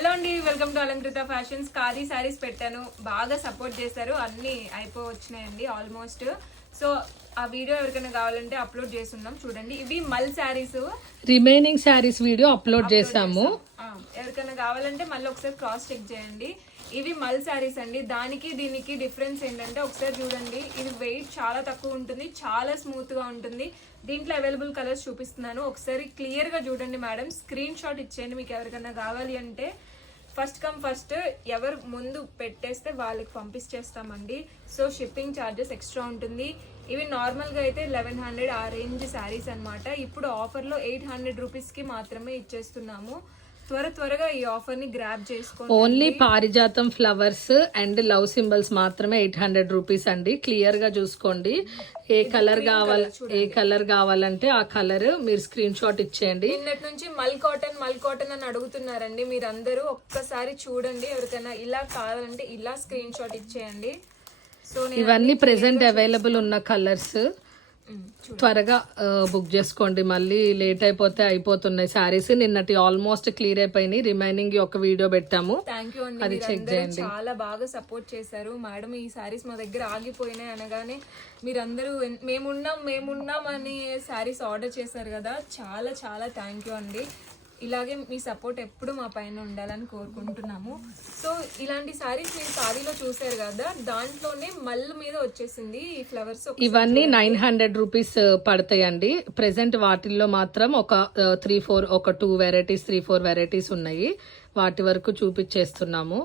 Hello అండి, welcome to Alankrita fashions. Khadi saris పెట్టాను, బాగా సపోర్ట్ చేశారు, అన్ని అయిపోవచ్చినాయండి ఆల్మోస్ట్. సో ఆ వీడియో ఎవరికైనా కావాలంటే అప్లోడ్ చేస్తున్నాం, చూడండి. ఇవి mul saris, remaining saris video upload చేసాము. ఎవరికైనా కావాలంటే మళ్ళీ ఒకసారి క్రాస్ చెక్ చేయండి. ఇవి మల్ శారీస్ అండి. దానికి దీనికి డిఫరెన్స్ ఏంటంటే ఒకసారి చూడండి, ఇది వెయిట్ చాలా తక్కువ ఉంటుంది, చాలా స్మూత్ గా ఉంటుంది. దీంట్లో అవైలబుల్ కలర్స్ చూపిస్తున్నాను, ఒకసారి క్లియర్ గా చూడండి మేడం. స్క్రీన్ షాట్ ఇచ్చేయండి మీకు ఎవరికైనా కావాలి అంటే. ఫస్ట్ కమ్ ఫస్ట్ ఎవరు ముందు పెట్టేస్తే వాళ్ళకి పంపించేస్తామండి. సో షిప్పింగ్ ఛార్జెస్ ఎక్స్ట్రా ఉంటుంది. ఇవి నార్మల్గా అయితే 1100 ఆ రేంజ్ శారీస్ అనమాట. ఇప్పుడు ఆఫర్లో 800 రూపీస్కి మాత్రమే ఇచ్చేస్తున్నాము. త్వరగా ఈ ఆఫర్ ని గ్రాబ్ చేసుకోండి. ఓన్లీ పారిజాతం ఫ్లవర్స్ అండ్ లవ్ సింబల్స్ మాత్రమే 800 రూపీస్ అండి. క్లియర్ గా చూసుకోండి. ఏ కలర్ కావాలంటే ఆ కలర్ మీరు స్క్రీన్ షాట్ ఇచ్చేయండి. నిన్నటి నుంచి మల్ కాటన్ అని అడుగుతున్నారండి మీరందరూ. ఒక్కసారి చూడండి, ఎవరికైనా ఇలా కావాలంటే ఇలా స్క్రీన్ షాట్ ఇచ్చేయండి. సో ఇవన్నీ ప్రెసెంట్ అవైలబుల్ ఉన్న కలర్స్. త్వరగా బుక్ చేసుకోండి, మళ్ళీ లేట్ అయిపోతే అయిపోతున్నాయి శారీస్. నిన్నటి ఆల్మోస్ట్ క్లియర్ అయిపోయినాయి. రిమైనింగ్ ఒక వీడియో పెట్టాము, అది చెక్ చేయండి. చాలా బాగా సపోర్ట్ చేశారు మేడం. ఈ శారీస్ మా దగ్గర ఆగిపోయినాయి అనగానే మీరందరూ మేమున్నాం అని శారీస్ ఆర్డర్ చేశారు కదా, చాలా చాలా థ్యాంక్ యూ అండి. ఇలాగే మీ సపోర్ట్ ఎప్పుడు మా పైన ఉండాలని కోరుకుంటున్నాము. సో ఇలాంటి శారీస్ మీరు ఖాదీలో చూసారు కదా, దాంట్లోనే మల్లు మీద వచ్చేసింది ఈ ఫ్లవర్స్. ఇవన్నీ 900 రూపీస్ పడతాయండి. ప్రెసెంట్ వాటిల్లో మాత్రం ఒక 2 వెరైటీస్ 3-4 వెరైటీస్ ఉన్నాయి. వాటి వరకు చూపించేస్తున్నాము.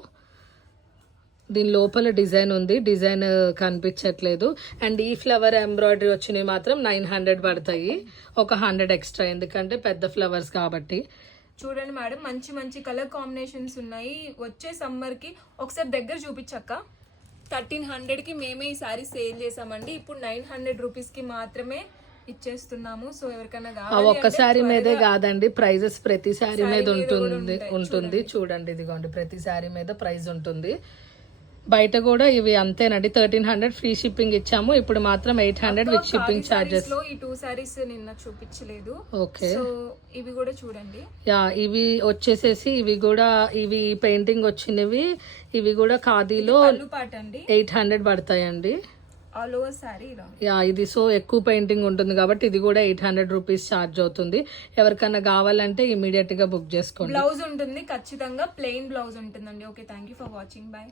దీని లోపల డిజైన్ ఉంది, డిజైన్ కనిపించట్లేదు. అండ్ ఈ ఫ్లవర్ ఎంబ్రాయిడరీ వచ్చినవి మాత్రం 900 పడతాయి, ఒక 100 ఎక్స్ట్రా, ఎందుకంటే పెద్ద ఫ్లవర్స్ కాబట్టి. చూడండి మేడం, మంచి మంచి కలర్ కాంబినేషన్స్ ఉన్నాయి. వచ్చే సమ్మర్ కి ఒకసారి దగ్గర చూపించక్క. 1300 కి మేమే ఈ సారీ సేల్ చేసామండి. ఇప్పుడు 900 రూపీస్ కి మాత్రమే ఇచ్చేస్తున్నాము. సో ఎవరికైనా కావాలి ఒక్క సారీ మీదే కాదండి, ప్రైజెస్ ప్రతి సారీ మీద ఉంటుంది. చూడండి, ఇదిగోండి, ప్రతి సారీ మీద ప్రైస్ ఉంటుంది. బయట కూడా ఇవి అంతేనండి. 1300 ఫ్రీ షిప్పింగ్ ఇచ్చాము. ఇప్పుడు మాత్రం 800 విత్ షిప్పింగ్ ఛార్జెస్. ఈ 2 సారీస్ నిన్న చూపించలేదు. ఓకే, సో ఇవి కూడా చూడండి. ఇవి వచ్చేసేసి ఇవి పెయింటింగ్ వచ్చినవి. ఇవి కూడా ఖాదీలో 800 పడతాయండి. ఆల్ ఓవర్ సారీ ఇది సో ఎక్కువ పెయింటింగ్ ఉంటుంది కాబట్టి ఇది కూడా 800 రూపీస్ ఛార్జ్ అవుతుంది. ఎవరికైనా కావాలంటే ఇమీడియట్ గా బుక్ చేసుకోండి. బ్లౌజ్ ఉంటుంది, ఖచ్చితంగా ప్లెయిన్ బ్లౌజ్ ఉంటుందండి. Okay, thank you for watching. Bye.